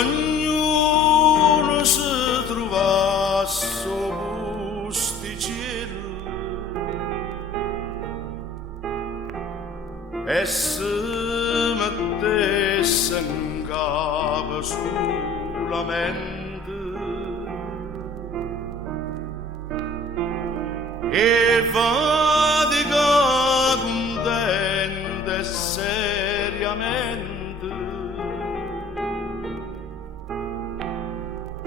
ognuno si trova a suo posticino e si mettesse in capo sulla mente e fatica contenta e seriamente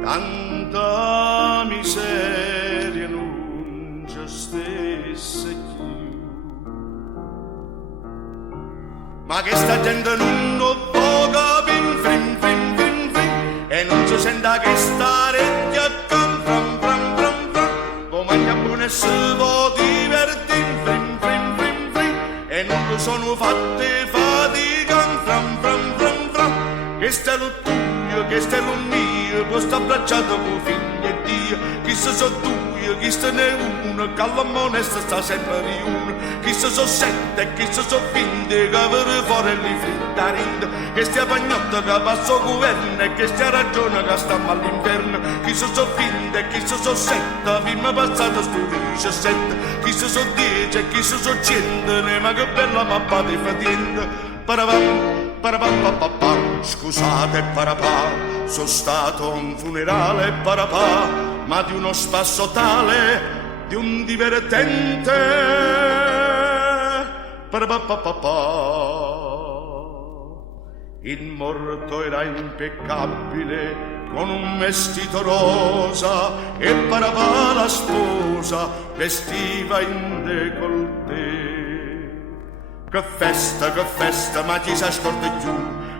tanta miseria non ci stesse più. Ma che sta gente non lo può capire, frin frin frin frin, e non si senta che sta recchia can fram fram fram fram, poi mangia buono e si può divertire, frin frin frin frin, e non lo sono fatte fatica fram fram fram fram, che sta lo tuo, che sta lo mio, poi sta abbracciato con figlio e Dio, chi se so due, chi se ne uno, che all'amore sta sempre riuno, chi se so sette, chi se so finte, che per fuori li fritta rinda, che stia pagnotta che passa governo e che stia ragione che sta all'inferno, chi se so finte, chi se so sette, prima passata sto 17, chi se so 10 e chi se so 100, ma che bella mappa di fatiente, parapam, parapam, scusate parapà, sono stato a un funerale parapà, ma di uno spasso tale, di un divertente parapapapà. Il morto era impeccabile con un vestito rosa e parapà la sposa vestiva in décolleté. Che festa, ma chi si ascolta più?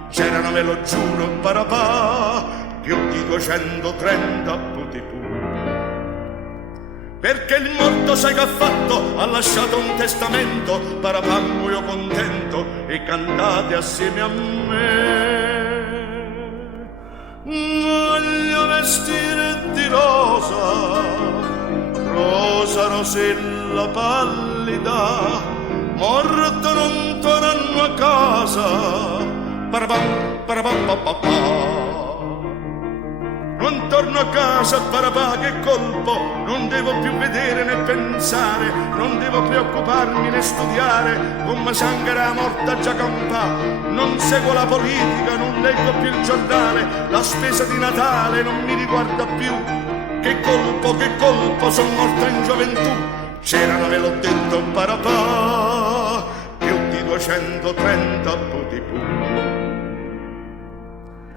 C'erano, ve lo giuro, parapà, più di 230 putipù. Perché il morto sai che ha fatto? Ha lasciato un testamento, parapà, io contento, e cantate assieme a me. Voglio vestire di rosa, rosa rosella pallida, morto non tornano a casa, parapam, parapam, papà. Non torno a casa, parapà, che colpo, non devo più vedere né pensare, non devo preoccuparmi né studiare, come sanguerà morta già campà, non seguo la politica, non leggo più il giornale, la spesa di Natale non mi riguarda più, che colpo, sono morto in gioventù, c'erano, ve l'ho detto, parapà, più di 230 putipù.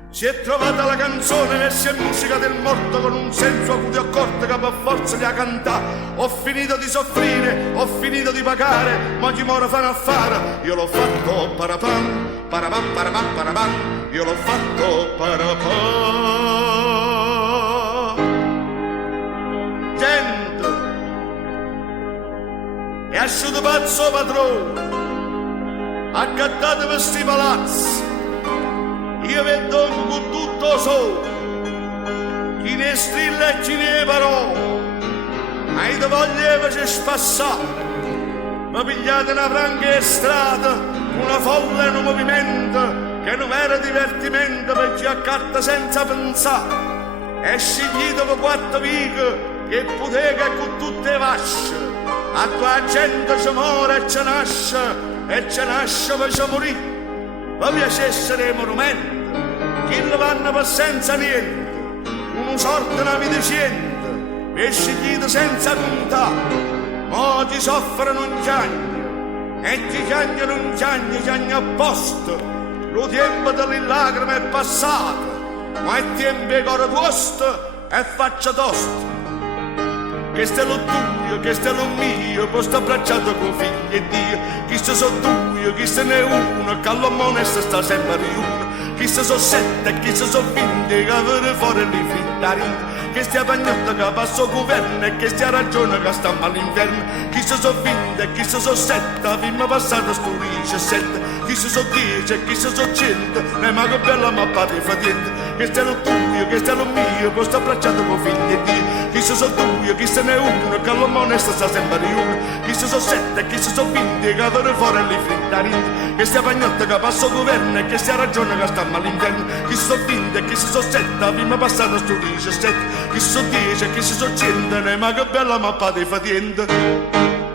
Si è trovata la canzone, versi e musica del morto con un senso acuto e accorto che per forza gli ha cantato. Ho finito di soffrire, ho finito di pagare, ma chi muore fa un affare. Io l'ho fatto parapam, parapam, parapam, parapam, io l'ho fatto parapam. Gente, è asciutto pazzo padrone, accattate per sti palazzi. Io vedo con tutto solo, chi ne strilla e chi ne parole, ma io voglio c'è spassato, ma pigliate una franca strada, una folla in un movimento, che non era divertimento per chi accatta senza pensare, e scegliete per 4 vighe, che poteva con tutte le vasce, a qua gente ci muore e ci nasce per ci morire. Ma piacesse dei monumenti, chi lo vanno per senza niente, uno sorte una vita cente, e scegliete senza contare, ma ti soffrono un ciagno, e ti chiagnano un ciagno apposta, lo tempo delle lacrime è passato, ma il tempo è ancora posto e faccia tosta. Che stello tuo, che stello mio, poi sta abbracciato con figli e Dio. Chi se so due, chi se ne uno, che all'amore sta sempre uno. Chi se so sette, chi se so 20, che per fuori li frittarini. Che stia pagnotta che passa governo e che stia ragione che sta all'inferno. Chi se so 20, chi se so sette, prima passata sto 17. Chi se so 10, chi se so 100, ma che bella mappa di fatiente. che stiano tuo, che stiano mio, che sto abbracciato con figli e Dio. Chi se so due, chi se n'è uno, che all'amore sta sempre uno. Chi se so sette, chi se so 20, che adoro fuori le frittari. Che stia pagnotta che passa governo e che stia ragione che stiamo all'interno. Chi se so 20, chi se so 7, prima passato sto 17. Chi se so 10, chi se so 100, ma che bella mappa di fatiente.